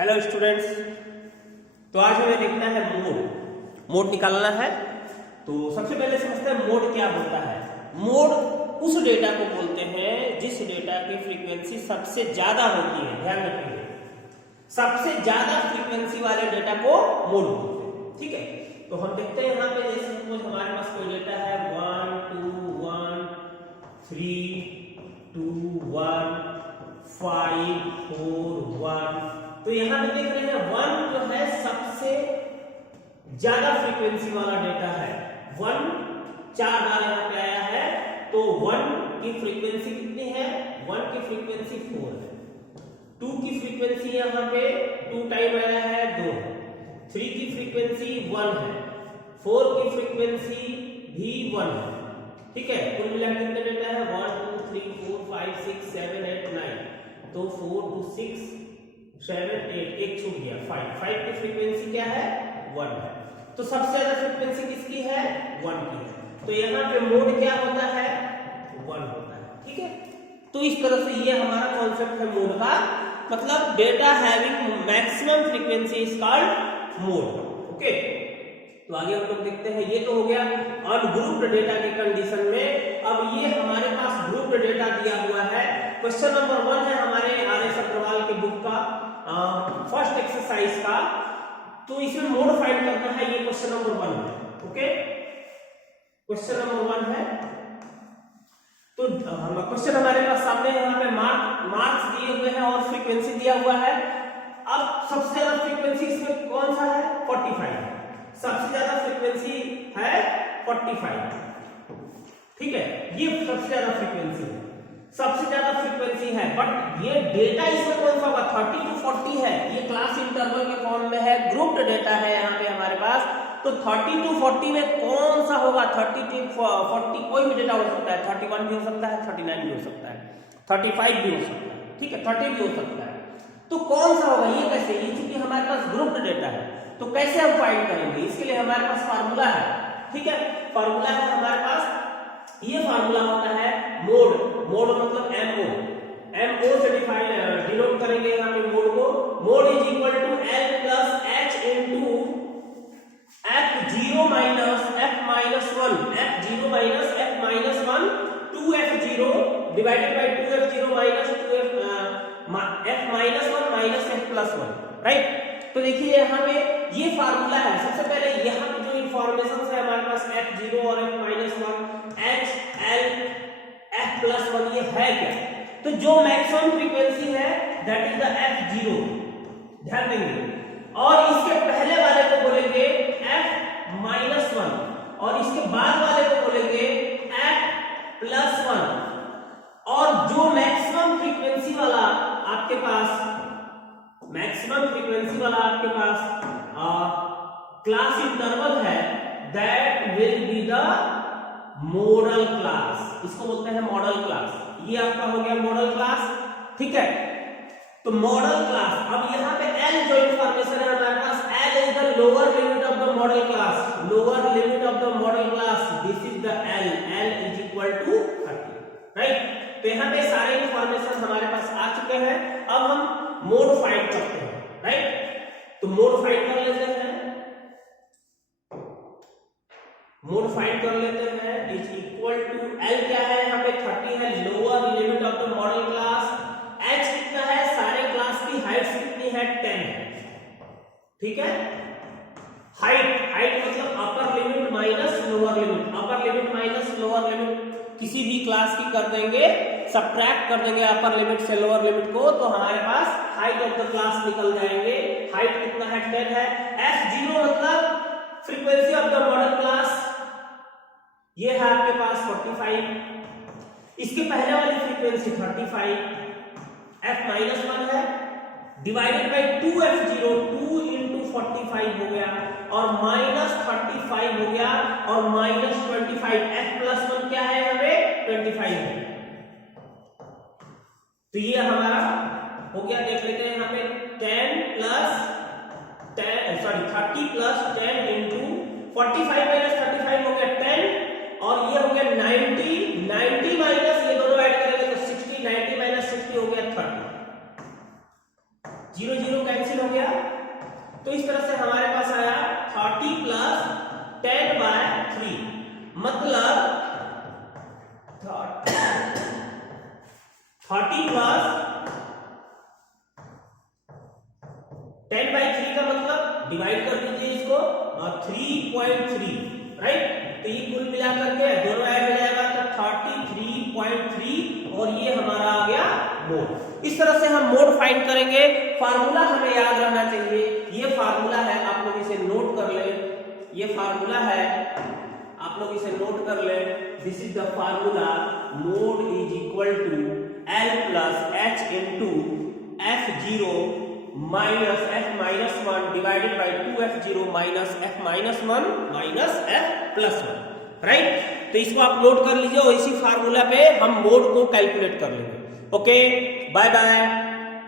Hello students, तो आज हमें देखना है मोड निकालना है। तो सबसे पहले समझते हैं मोड क्या होता है। मोड उस डेटा को बोलते हैं जिस डेटा की फ्रीक्वेंसी सबसे ज्यादा होती है। ध्यान रखिए, सबसे ज्यादा फ्रीक्वेंसी वाले डेटा को मोड बोलते हैं। ठीक है, तो हम देखते हैं यहाँ पे, जैसे सपोज हमारे पास कोई डेटा है 1 2 1 3 2 1 5 4 1। तो यहां पे देख रहे हैं 1 जो है सबसे ज्यादा फ्रीक्वेंसी वाला डेटा है। 1 4 बार यहां पे आया है, तो 1 की फ्रीक्वेंसी कितनी है? 1 की फ्रीक्वेंसी 4 है। 2 की फ्रीक्वेंसी यहां पे 2 टाइम आया है 2 है। 3 की फ्रीक्वेंसी 1 है। 4 की फ्रीक्वेंसी भी 1 है। ठीक है, कुल मिला के कितना डेटा है? 1 2 3 4 5 6 7 8 9। तो 4 2 6 7 8, एक छूट गया 5 की फ्रीक्वेंसी क्या है? 1 है। तो सबसे ज्यादा फ्रीक्वेंसी किसकी है? 1 की है। तो यहाँ पे मोड क्या होता है? 1 होता है। ठीक है, तो इस तरह से ये हमारा कॉन्सेप्ट है मोड का, मतलब data having maximum frequency is called mode. Okay, तो आगे हम लोग देखते हैं। ये तो हो गया अनग्रुप्ड डेटा के कंडीशन में। अब ये हमारे पास ग्रुप्ड डेटा दिया हुआ है। क्वेश्चन नंबर 1 है हमारे आर.एस. अग्रवाल के बुक का फर्स्ट एक्सरसाइज का। तो इसमें मोड फाइंड करना है। ये क्वेश्चन नंबर 1 है। ओके, क्वेश्चन नंबर 1 है। तो क्वेश्चन हमारे पास सामने यहाँ पे मार्क्स दिए हुए हैं और फ्रीक्वेंसी दिया हुआ है। अब सबसे ज्यादा फ्रीक्वेंसी इसमें कौन सा है? 45 है। सबसे ज्यादा फ्रीक्वेंसी है 45। ठीक है, ये सबसे ज्यादा फ्रीक्वेंसी है, सबसे ज्यादा फ्रीक्वेंसी है। बट ये डेटा इसमें कौन सा होगा? 30 to 40 है। ये क्लास इंटरवल के फॉर्म में है, ग्रुप्ड डेटा है यहाँ पे हमारे पास। तो 30 to 40 में कौन सा होगा? 30 to 40 कोई भी डेटा हो सकता है। 31 भी हो सकता है, 39 भी हो सकता है, 35 भी हो सकता है। ठीक है, 30 भी हो सकता है। तो कौन सा होगा? ये कैसे? ये चूंकि हमारे पास ग्रुप्ड डेटा है, तो कैसे हम फाइंड करेंगे? इसके लिए हमारे पास फार्मूला है। ठीक है, फार्मूला है हमारे पास। ये फार्मूला होता है मोड मतलब MO से डिनोट करेंगे यहाँ पे मोड को। Mode is equal to L plus H into F0 minus F minus 1, F0 minus F minus 1 2F0 divided by 2F0 minus 2F F minus 1 minus F plus 1। Right, तो देखिए यहाँ पे ये फार्मूला है। सबसे पहले यहाँ पे जो इंफॉर्मेशन है हमारे पास F0 और F minus 1, H L F plus 1, ये है क्या? तो जो मैक्सिमम फ्रीक्वेंसी है दैट इज द F0, ध्यान देंगे। और इसके पहले वाले को बोलेंगे F माइनस 1 और इसके बाद वाले को बोलेंगे F प्लस 1। और जो मैक्सिमम फ्रीक्वेंसी वाला आपके पास क्लास इंटरवल है that will be the modal class. इसको बोलते हैं मॉडल क्लास। ये आपका हो गया मॉडल क्लास। ठीक है, तो मॉडल क्लास। अब यहाँ पे L जो इंफॉर्मेशन है हमारे पास, L is the lower limit of the modal class. Lower limit of the modal class, this is the L is equal to 30। Right, तो यहाँ पे सारे इंफॉर्मेशन हमारे पास आ चुके हैं। अब हम मोड फाइंड करते हैं। राइट, तो मोड फाइंड कर लेते हैं। मोड फाइंड कर लेते हैं। इज इक्वल टू L क्या है? यहाँ पे 30 है, lower limit of the modal class. H कितना है? सारे क्लास की हाइट कितनी है? 10 है। ठीक है, हाइट मतलब upper limit minus lower limit. Upper limit minus lower limit किसी भी क्लास की कर देंगे, सब्ट्रैक्ट कर देंगे अपर लिमिट से लोअर लिमिट को, तो हमारे पास हाइट ऑफ द क्लास निकल जाएंगे। हाइट कितना है? 10 है। F0 मतलब frequency of the modal class, ये है आपके पास 45। इसके पहले वाली फ्रीक्वेंसी 35। F माइनस 1 है, डिवाइडेड बाई 2F0, 2 इंटू 45 हो गया, और माइनस 35 हो गया, और माइनस 25। F प्लस 1 क्या है? हमें 25 है। तो ये हमारा हो गया। देख लेते हैं यहाँ पे 30 प्लस 10 इंटू 45 माइनस 35 हो गया 10, और ये हो गया 90 माइनस ये दोनों ऐड करेंगे तो 60, 90 माइनस 60 हो गया 30। 0 0 कैंसिल हो गया। तो इस तरह से हमारे पास आया 30 प्लस 10/3 मतलब 30 प्लस 10/3 का मतलब डिवाइड कर दीजिए इसको 3.3, राइट। तो ये कुल मिलाकर के दोनों ऐड हो जाएगा तो 33.3 और ये हमारा आ गया मोड। इस तरह से हम मोड फाइंड करेंगे। फार्मूला हमें याद रहना चाहिए, ये फार्मूला है, आप लोग इसे नोट कर लें। ये फार्मूला है, आप लोग इसे नोट कर लें। This is the formula, mode is equal to L plus H into F0 minus F-1 divided by 2F0 minus F-1 minus F+1, right. तो इसको आप नोट कर लीजिए और इसी फार्मूला पे हम मोड को कैलकुलेट कर लेंगे। Okay, bye bye.